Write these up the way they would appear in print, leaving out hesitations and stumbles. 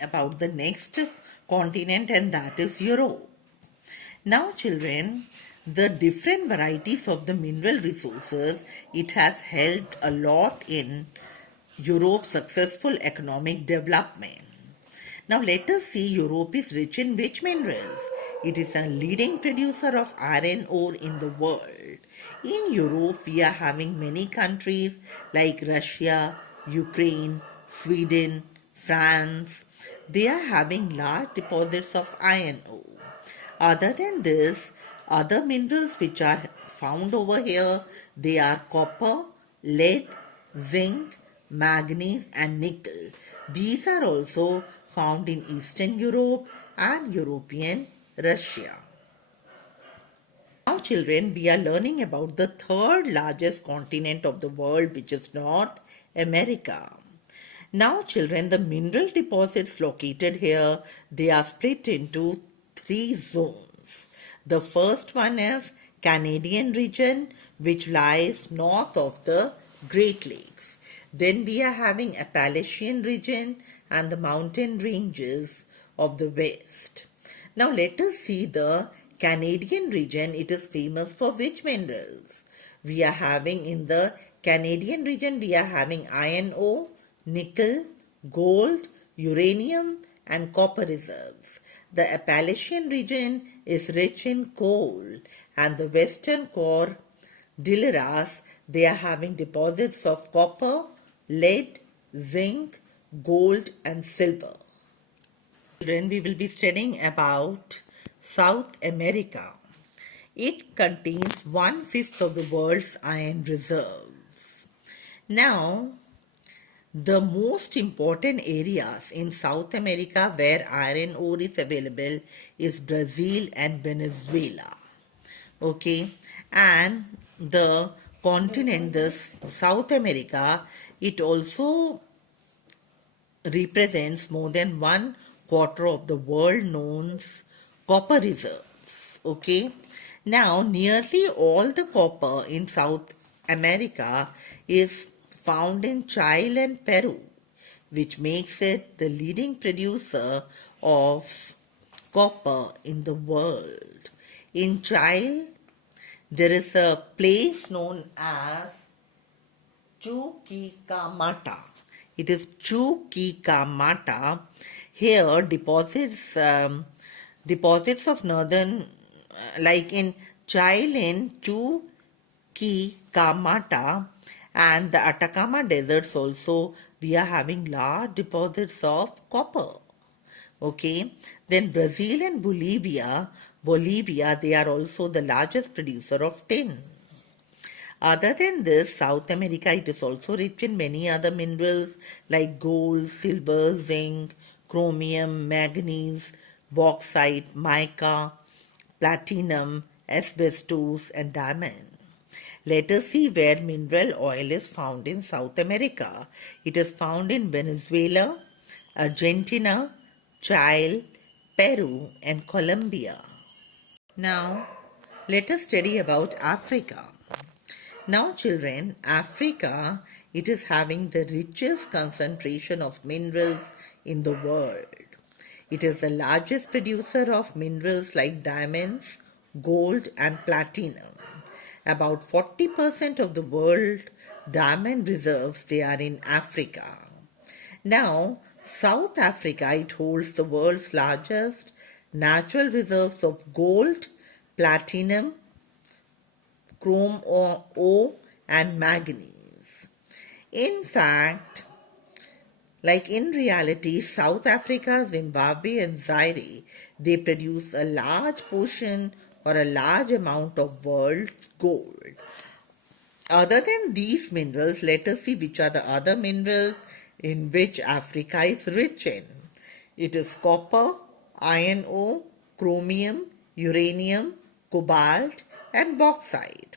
about the next continent, and that is Europe. Now, children, the different varieties of the mineral resources, it has helped a lot in Europe's successful economic development. Now let us see Europe is rich in which minerals. It is a leading producer of iron ore in the world. In Europe, we are having many countries like Russia, Ukraine, Sweden, France. They are having large deposits of iron ore. Other than this, other minerals which are found over here, they are copper, lead, zinc, manganese and nickel. These are also found in Eastern Europe and European Russia. Now children, we are learning about the third largest continent of the world, which is North America. Now children, the mineral deposits located here, they are split into three zones. The first one is Canadian region, which lies north of the Great Lakes. Then we are having Appalachian region and the mountain ranges of the west. Now let us see the Canadian region. It is famous for which minerals? We are having in the Canadian region, we are having iron ore, nickel, gold, uranium and copper reserves. The Appalachian region is rich in coal, and the western Cordilleras, they are having deposits of copper, lead, zinc, gold and silver. Children, we will be studying about South America. It contains 1/5 of the world's iron reserves. Now, the most important areas in South America where iron ore is available is Brazil and Venezuela. Okay, and the continent, this South America, it also represents more than 1/4 of the world known copper reserves. Okay, now nearly all the copper in South America is found in Chile and Peru, which makes it the leading producer of copper in the world. In Chile, there is a place known as Chuquicamata. It is Chuquicamata. Here, deposits of northern, like in Chile, in Chuquicamata, and the Atacama deserts also, we are having large deposits of copper. Okay, then Brazil and Bolivia, they are also the largest producer of tin. Other than this, South America, it is also rich in many other minerals like gold, silver, zinc, chromium, manganese, bauxite, mica, platinum, asbestos, and diamond. Let us see where mineral oil is found in South America. It is found in Venezuela, Argentina, Chile, Peru, and Colombia. Now, let us study about Africa. Now, children, Africa, it is having the richest concentration of minerals in the world. It is the largest producer of minerals like diamonds, gold, and platinum. About 40% of the world diamond reserves, they are in Africa. Now, South Africa, it holds the world's largest natural reserves of gold, platinum, chrome ore and manganese. In fact, like in reality, South Africa, Zimbabwe and Zaire, they produce a large portion or a large amount of world's gold. Other than these minerals, let us see which are the other minerals in which Africa is rich in. It is copper, iron ore, chromium, uranium, cobalt and bauxite.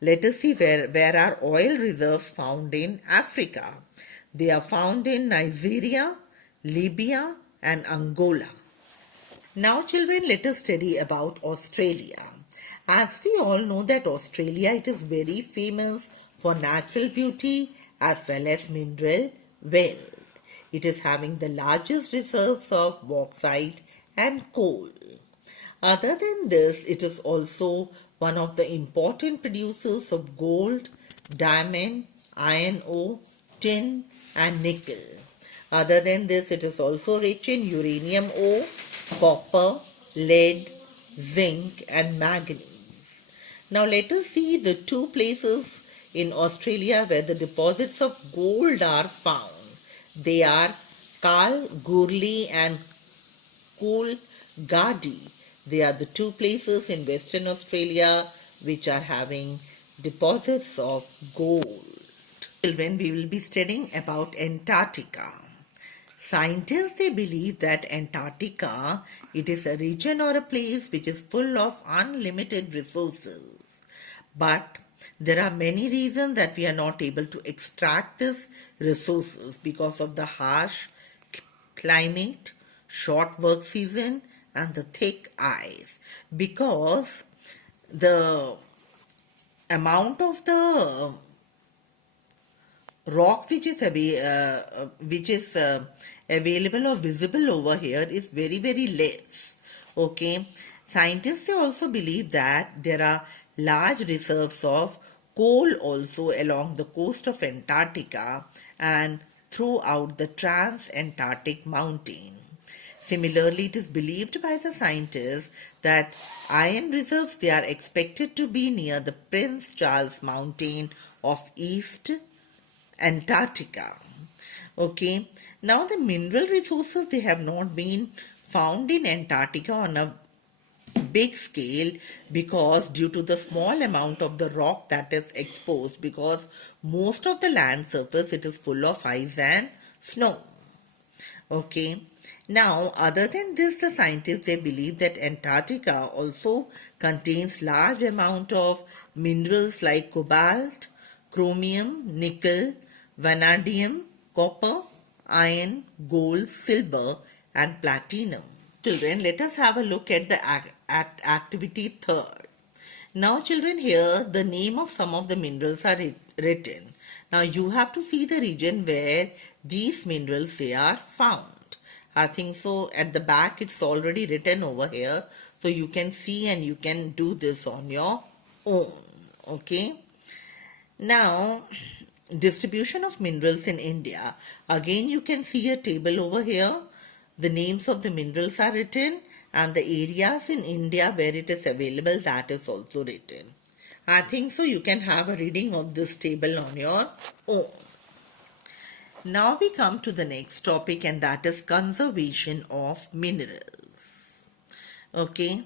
Let us see where are oil reserves found in Africa. They are found in Nigeria, Libya and Angola. Now children, let us study about Australia. As we all know that Australia, it is very famous for natural beauty as well as mineral wealth. It is having the largest reserves of bauxite and coal. Other than this, it is also one of the important producers of gold, diamond, iron ore, tin, and nickel. Other than this, it is also rich in uranium ore, copper, lead, zinc, and manganese. Now let us see the two places in Australia where the deposits of gold are found. They are Kalgoorlie and Coolgardie. They are the two places in Western Australia which are having deposits of gold. Children, we will be studying about Antarctica. Scientists, they believe that Antarctica, it is a region or a place which is full of unlimited resources. But there are many reasons that we are not able to extract these resources because of the harsh climate, short work season, and the thick ice. Because the amount of the rock which is available or visible over here is very less. Okay, scientists they also believe that there are large reserves of coal also along the coast of Antarctica and throughout the trans-Antarctic mountain. Similarly, it is believed by the scientists that iron reserves they are expected to be near the Prince Charles Mountain of East Antarctica. Okay, now the mineral resources they have not been found in Antarctica on a big scale because due to the small amount of the rock that is exposed, because most of the land surface it is full of ice and snow. Okay, now other than this the scientists they believe that Antarctica also contains large amount of minerals like cobalt, chromium, nickel, vanadium, copper, iron, gold, silver, and platinum. Children, let us have a look at the activity third. Now, children, here the name of some of the minerals are written. Now, you have to see the region where these minerals they are found. I think so. At the back, it's already written over here, so you can see and you can do this on your own. Okay. Now, distribution of minerals in India. Again, you can see a table over here. The names of the minerals are written and the areas in India where it is available that is also written. I think so you can have a reading of this table on your own. Now we come to the next topic and that is conservation of minerals. Okay.